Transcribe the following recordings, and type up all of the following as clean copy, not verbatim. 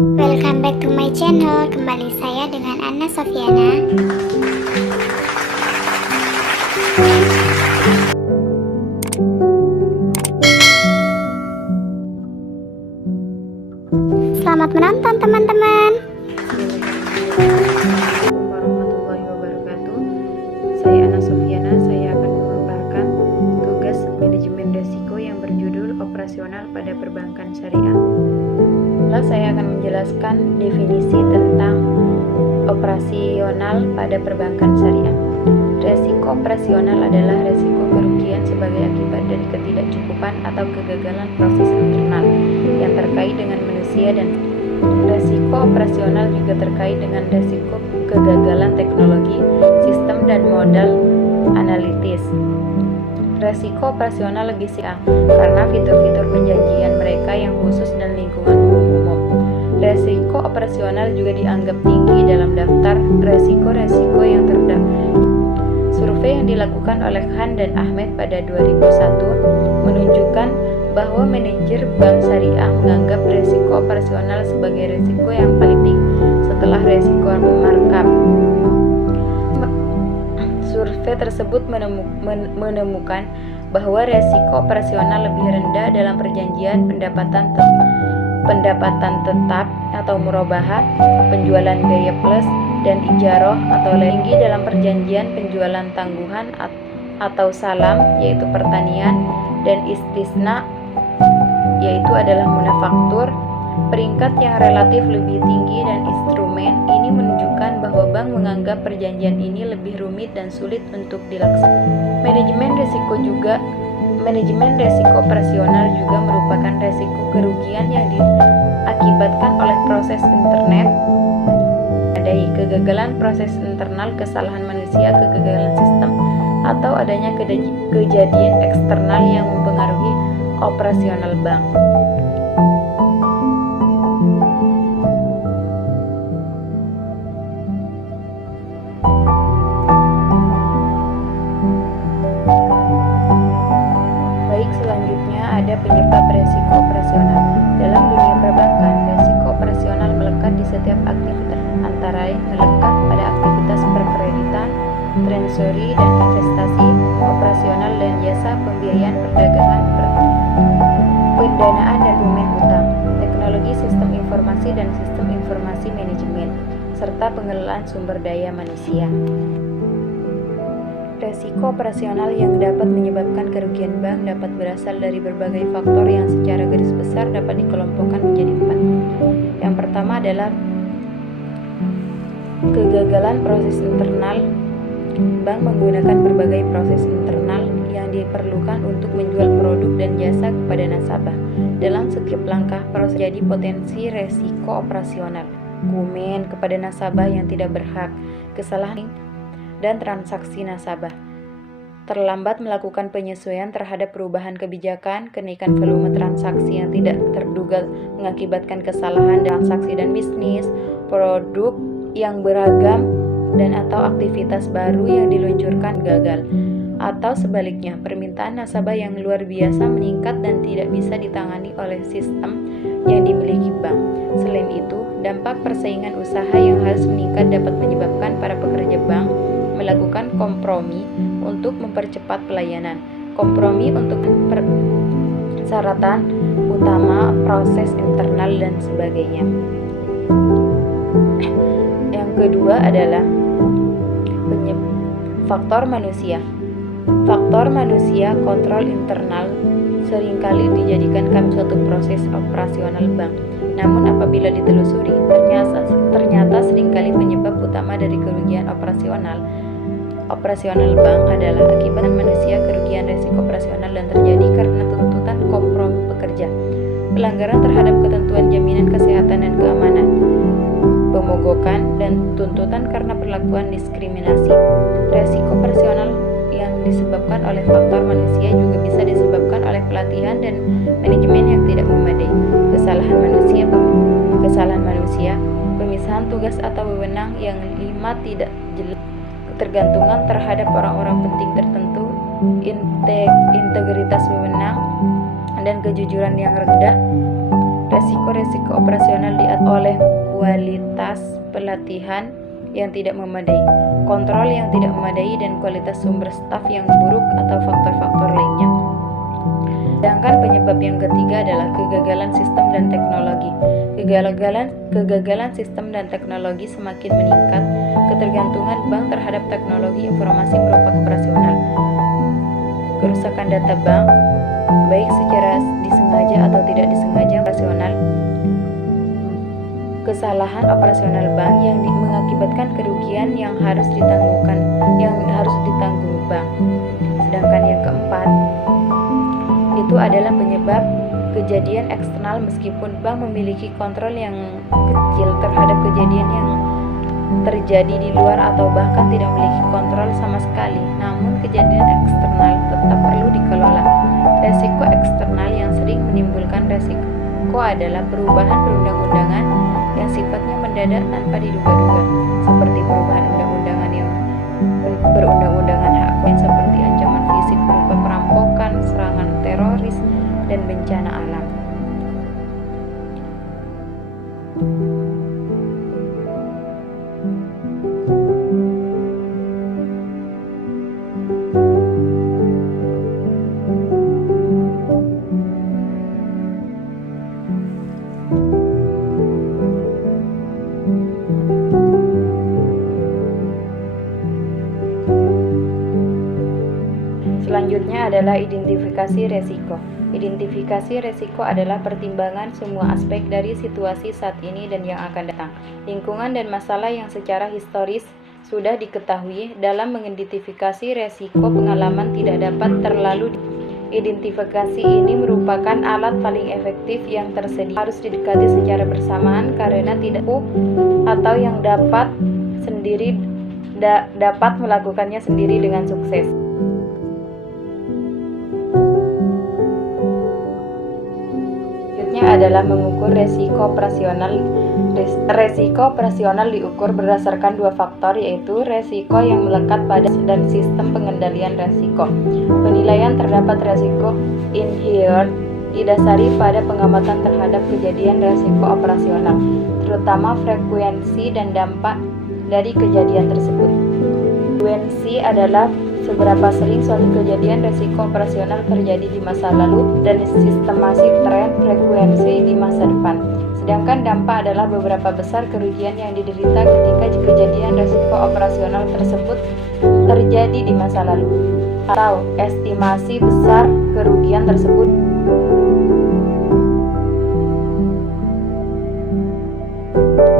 Welcome back to my channel. Kembali saya dengan Anna Sofiana. Selamat menonton teman-teman. Assalamualaikum warahmatullahi wabarakatuh. Saya Anna Sofiana. Saya akan memaparkan tugas manajemen risiko yang berjudul operasional pada perbankan syariah. Lalu saya akan menjelaskan definisi tentang operasional pada perbankan syariah. Resiko operasional adalah resiko kerugian sebagai akibat dari ketidakcukupan atau kegagalan proses internal yang terkait dengan manusia, dan resiko operasional juga terkait dengan resiko kegagalan teknologi, sistem, dan modal analitis. Resiko operasional lebih siap karena fitur-fitur penjanjian mereka yang khusus dan lingkungan umum. Resiko operasional juga dianggap tinggi dalam daftar resiko-resiko yang terdaftar. Survei yang dilakukan oleh Khan dan Ahmed pada 2001 menunjukkan bahwa manajer bank syariah menganggap resiko operasional sebagai resiko yang paling tinggi setelah resiko markup. Survei tersebut menemukan bahwa resiko operasional lebih rendah dalam perjanjian pendapatan tetap atau murabahat, penjualan biaya plus, dan ijaroh atau tinggi dalam perjanjian penjualan tangguhan atau salam, yaitu pertanian, dan istisna, yaitu adalah manufaktur. Peringkat yang relatif lebih tinggi dan instrumen ini menunjukkan bahwa bank menganggap perjanjian ini lebih rumit dan sulit untuk dilaksanakan. Manajemen resiko operasional juga merupakan resiko kerugian yang diakibatkan oleh proses internet, adanya kegagalan proses internal, kesalahan manusia, kegagalan sistem, atau adanya kejadian eksternal yang mempengaruhi operasional bank. Selanjutnya ada penyebab resiko operasional. Dalam dunia perbankan, resiko operasional melekat di setiap aktivitas, antara lain melekat pada aktivitas perkreditan, treasury dan investasi, operasional dan jasa, pembiayaan, perdagangan, pendanaan dan pemain utang, teknologi, sistem informasi dan sistem informasi manajemen, serta pengelolaan sumber daya manusia. Resiko operasional yang dapat menyebabkan kerugian bank dapat berasal dari berbagai faktor yang secara garis besar dapat dikelompokkan menjadi 4. Yang pertama adalah kegagalan proses internal. Bank menggunakan berbagai proses internal yang diperlukan untuk menjual produk dan jasa kepada nasabah. Dalam setiap langkah proses jadi potensi resiko operasional. Dokumen kepada nasabah yang tidak berhak, kesalahan dan transaksi nasabah, terlambat melakukan penyesuaian terhadap perubahan kebijakan, kenaikan volume transaksi yang tidak terduga mengakibatkan kesalahan transaksi dan bisnis, produk yang beragam dan atau aktivitas baru yang diluncurkan gagal, atau sebaliknya permintaan nasabah yang luar biasa meningkat dan tidak bisa ditangani oleh sistem yang dimiliki bank. Selain itu, dampak persaingan usaha yang harus meningkat dapat menyebabkan para pekerja bank melakukan kompromi untuk mempercepat pelayanan, kompromi untuk persyaratan utama, proses internal, dan sebagainya. Yang kedua adalah faktor manusia. Faktor manusia, kontrol internal seringkali dijadikan suatu proses operasional bank. Namun apabila ditelusuri, ternyata seringkali penyebab utama dari kerugian operasional bank adalah akibat manusia. Kerugian resiko operasional dan terjadi karena tuntutan kompromi pekerja, pelanggaran terhadap ketentuan jaminan kesehatan dan keamanan, pemogokan, dan tuntutan karena perlakuan diskriminasi. Resiko operasional yang disebabkan oleh faktor manusia juga bisa disebabkan oleh pelatihan dan manajemen yang tidak memadai, kesalahan manusia, pemisahan tugas atau wewenang yang tidak jelas, ketergantungan terhadap orang-orang penting tertentu, integritas wewenang, dan kejujuran yang rendah, Resiko-resiko operasional diatur oleh kualitas pelatihan yang tidak memadai, kontrol yang tidak memadai, dan kualitas sumber staf yang buruk atau faktor-faktor lainnya. Sedangkan penyebab yang ketiga adalah kegagalan sistem dan teknologi. Kegagalan sistem dan teknologi semakin meningkat. Ketergantungan bank terhadap teknologi informasi merupakan operasional. Kerusakan data bank, baik secara disengaja atau tidak disengaja, operasional. Kesalahan operasional bank yang mengakibatkan kerugian yang harus ditanggung bank. Sedangkan yang keempat itu adalah penyebab kejadian eksternal. Meskipun bank memiliki kontrol yang kecil terhadap kejadian yang terjadi di luar atau bahkan tidak memiliki kontrol sama sekali, namun kejadian eksternal tetap perlu dikelola. Resiko eksternal yang sering menimbulkan resiko adalah perubahan perundang-undangan yang sifatnya mendadak tanpa diduga-duga, seperti perubahan perundang-undangan hak seperti ancaman fisik berupa perampokan, serangan teroris, dan bencana alam. Selanjutnya adalah identifikasi resiko. Identifikasi resiko adalah pertimbangan semua aspek dari situasi saat ini dan yang akan datang, lingkungan dan masalah yang secara historis sudah diketahui. Dalam mengidentifikasi resiko, pengalaman tidak dapat terlalu identifikasi ini merupakan alat paling efektif yang tersedia. Harus didekati secara bersamaan karena tidak atau yang dapat melakukannya sendiri dengan sukses. Adalah mengukur resiko operasional. Resiko operasional diukur berdasarkan dua faktor, yaitu resiko yang melekat pada dan sistem pengendalian resiko. Penilaian terdapat resiko inherent didasari pada pengamatan terhadap kejadian resiko operasional, terutama frekuensi dan dampak dari kejadian tersebut. Frekuensi adalah seberapa sering suatu kejadian resiko operasional terjadi di masa lalu dan sistematik tren frekuensi di masa depan. Sedangkan dampak adalah beberapa besar kerugian yang diderita ketika kejadian resiko operasional tersebut terjadi di masa lalu, atau estimasi besar kerugian tersebut.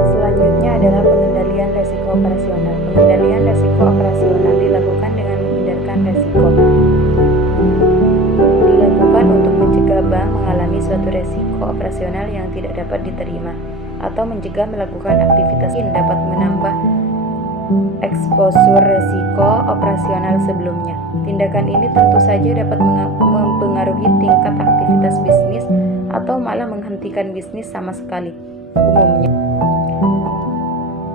Selanjutnya adalah pengendalian resiko operasional. Pengendalian resiko operasional dilakukan dengan resiko. Dilakukan untuk mencegah bank mengalami suatu resiko operasional yang tidak dapat diterima, atau mencegah melakukan aktivitas yang dapat menambah eksposur resiko operasional sebelumnya. Tindakan ini tentu saja dapat mempengaruhi tingkat aktivitas bisnis atau malah menghentikan bisnis sama sekali. Umumnya,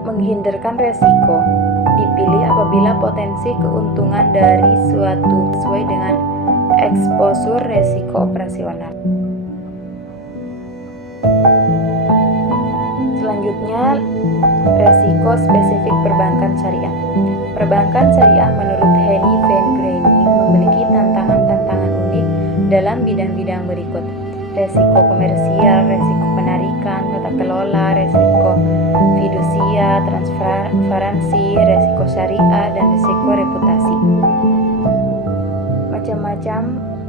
menghindarkan resiko dipilih apabila potensi keuntungan dari suatu sesuai dengan eksposur resiko operasional. Selanjutnya, resiko spesifik perbankan syariah. Perbankan syariah menurut Henny Van Greny memiliki tantangan-tantangan unik dalam bidang-bidang berikut: resiko komersial, resiko penarikan, tata kelola, resiko fidusia, transparansi, resiko syariah, dan resiko reputasi. Macam-macam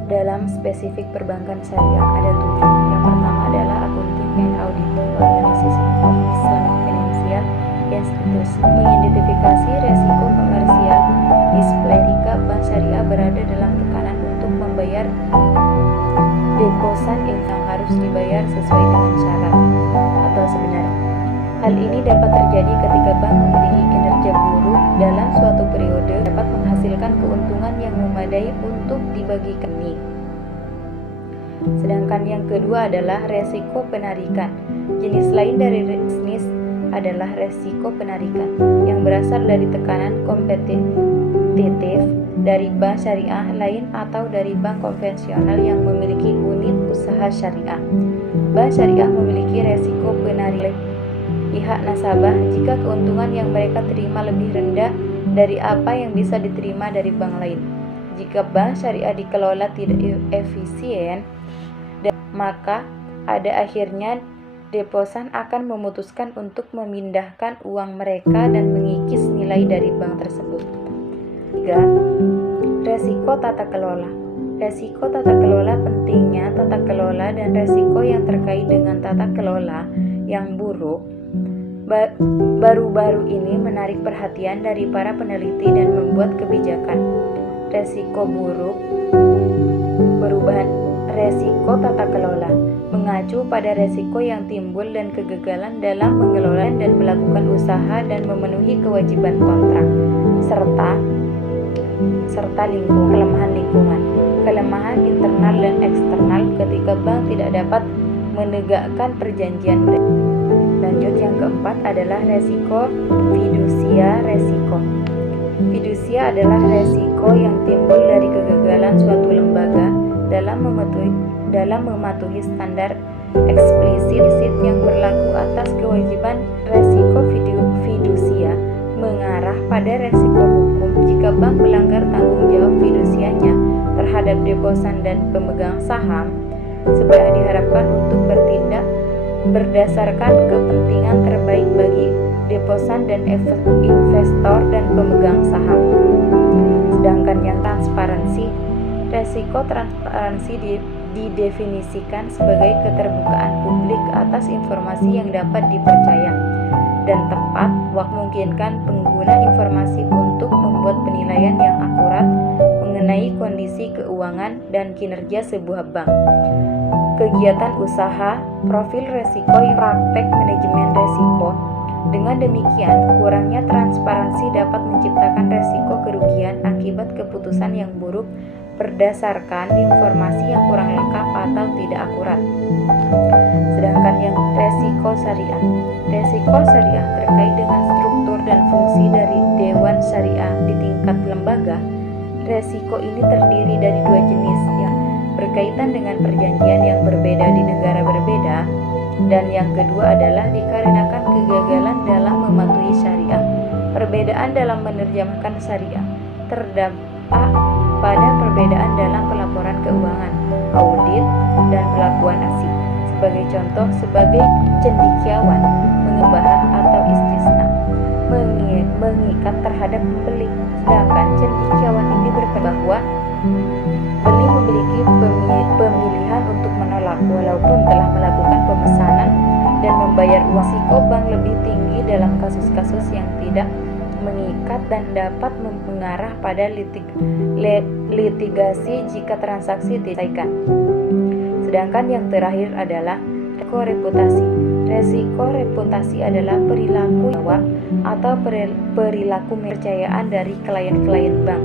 dalam spesifik perbankan syariah ada 7. Yang pertama adalah Accounting and Auditing Organization of Islamic Financial Institutions. Mengidentifikasi resiko komersial. Displerika bank syariah berada dalam tekanan untuk membayar deposan yang harus dibayar sesuai dengan syarat atau sebenarnya. Hal ini dapat terjadi ketika bank memiliki kinerja buruk dalam suatu periode, dapat menghasilkan keuntungan yang memadai untuk dibagikan. Sedangkan yang kedua adalah resiko penarikan. Jenis lain dari bisnis adalah resiko penarikan yang berasal dari tekanan kompetitif dari bank syariah lain atau dari bank konvensional yang memiliki unit usaha syariah. Bank syariah memiliki resiko penarikan pihak nasabah jika keuntungan yang mereka terima lebih rendah dari apa yang bisa diterima dari bank lain. Jika bank syariah dikelola tidak efisien, maka ada akhirnya deposan akan memutuskan untuk memindahkan uang mereka dan mengikis nilai dari bank tersebut. 3. Resiko tata kelola. Resiko tata kelola. Pentingnya tata kelola dan resiko yang terkait dengan tata kelola yang buruk baru-baru ini menarik perhatian dari para peneliti dan membuat kebijakan. Resiko buruk perubahan resiko tata kelola mengacu pada resiko yang timbul dan kegagalan dalam mengelola dan melakukan usaha dan memenuhi kewajiban kontrak serta kelemahan lingkungan, kelemahan internal dan eksternal ketika bank tidak dapat menegakkan perjanjian mereka. Lanjut, yang keempat adalah resiko fidusia. Fidusia adalah resiko yang timbul dari kegagalan suatu lembaga dalam mematuhi standar eksplisit yang berlaku atas kewajiban. Resiko fidusia mengarah pada resiko hukum jika bank melanggar tanggung jawab fidusianya terhadap deposan dan pemegang saham, sebab diharapkan untuk bertindak berdasarkan kepentingan terbaik bagi deposan dan investor dan pemegang saham. Sedangkan yang transparansi, resiko transparansi didefinisikan sebagai keterbukaan publik atas informasi yang dapat dipercaya dan tepat, memungkinkan pengguna informasi untuk membuat penilaian yang akurat mengenai kondisi keuangan dan kinerja sebuah bank. Kegiatan usaha, profil resiko, praktek manajemen resiko. Dengan demikian, kurangnya transparansi dapat menciptakan resiko kerugian akibat keputusan yang buruk berdasarkan informasi yang kurang lengkap atau tidak akurat. Sedangkan yang resiko syariah. Resiko syariah terkait dengan struktur dan fungsi dari dewan syariah di tingkat lembaga. Resiko ini terdiri dari dua jenis, yang berkaitan dengan perjanjian yang berbeda di negara berbeda, dan yang kedua adalah dikarenakan kegagalan dalam mematuhi syariah. Perbedaan dalam menerjemahkan syariah terdapat pada perbedaan dalam pelaporan keuangan, audit, dan pelakuan asing. Sebagai contoh, sebagai cendekiawan, mengubah atau istisna, mengikat terhadap pembeli. Sedangkan cendekiawan ini berpendapat bahwa pembeli memiliki pemilihan untuk menolak walaupun telah melakukan pemesanan dan membayar uang. Risiko bank lebih tinggi dalam kasus-kasus yang tidak mengikat dan dapat mengarah pada litigasi jika transaksi diselesaikan. Sedangkan yang terakhir adalah resiko reputasi. Resiko reputasi adalah perilaku jawab atau perilaku kepercayaan dari klien-klien bank.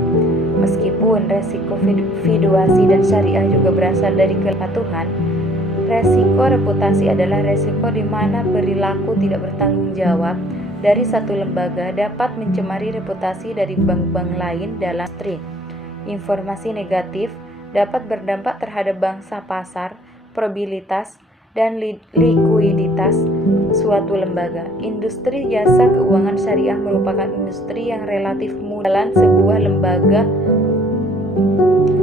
Meskipun resiko fiduasi dan syariah juga berasal dari kepatuhan, resiko reputasi adalah resiko di mana perilaku tidak bertanggung jawab dari satu lembaga dapat mencemari reputasi dari bank-bank lain dalam industri. Informasi negatif dapat berdampak terhadap bangsa pasar, probabilitas, dan likuiditas suatu lembaga. Industri jasa keuangan syariah merupakan industri yang relatif mudah. Dalam sebuah lembaga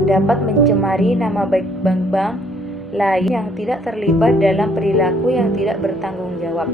dapat mencemari nama baik bank-bank lain yang tidak terlibat dalam perilaku yang tidak bertanggung jawab.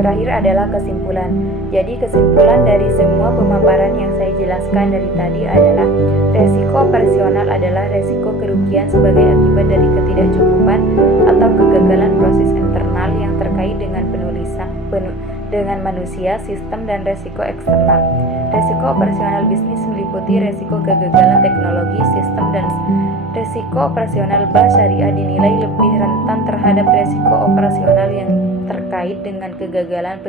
terakhir adalah kesimpulan. Jadi kesimpulan dari semua pemaparan yang saya jelaskan dari tadi adalah resiko operasional adalah resiko kerugian sebagai akibat dari ketidakcukupan atau kegagalan proses internal yang terkait dengan dengan manusia, sistem, dan resiko eksternal. Resiko operasional bisnis meliputi resiko kegagalan teknologi, sistem, dan resiko operasional bank syariah dinilai lebih rentan terhadap resiko operasional yang terkait dengan kegagalan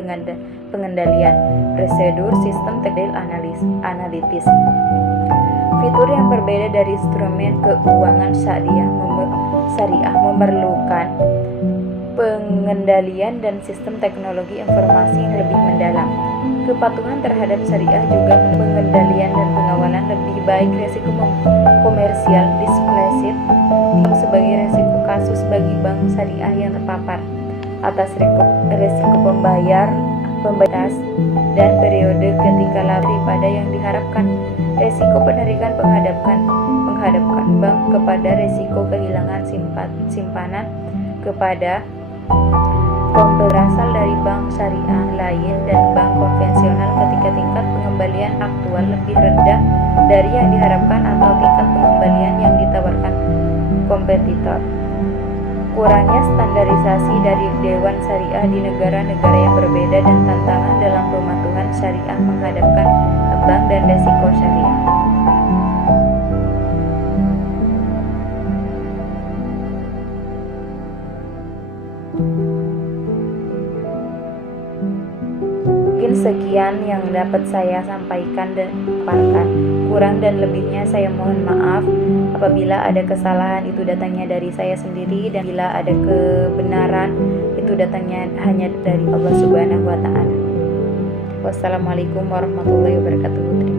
pengendalian, prosedur, sistem, teknik, analitis. Fitur yang berbeda dari instrumen keuangan syariah memerlukan pengendalian dan sistem teknologi informasi yang lebih mendalam. Kepatuhan terhadap syariah juga pengendalian dan pengawalan lebih baik. Resiko komersial displesit sebagai resiko kasus bagi bank syariah yang terpapar atas resiko pembatas dan periode ketika lebih pada yang diharapkan. Resiko penarikan menghadapkan bank kepada resiko kehilangan simpanan kepada berasal dari bank syariah lain dan bank konvensional ketika tingkat pengembalian aktual lebih rendah dari yang diharapkan atau tingkat pengembalian yang ditawarkan kompetitor. Kurangnya standarisasi dari Dewan Syariah di negara-negara yang berbeda dan tantangan dalam pematuhan syariah menghadapkan bank dan resiko syariah. Mungkin sekian yang dapat saya sampaikan dan paparkan. Kurang dan lebihnya saya mohon maaf. Apabila ada kesalahan itu datangnya dari saya sendiri, dan bila ada kebenaran itu datangnya hanya dari Allah Subhanahu wa taala. Wassalamualaikum warahmatullahi wabarakatuh.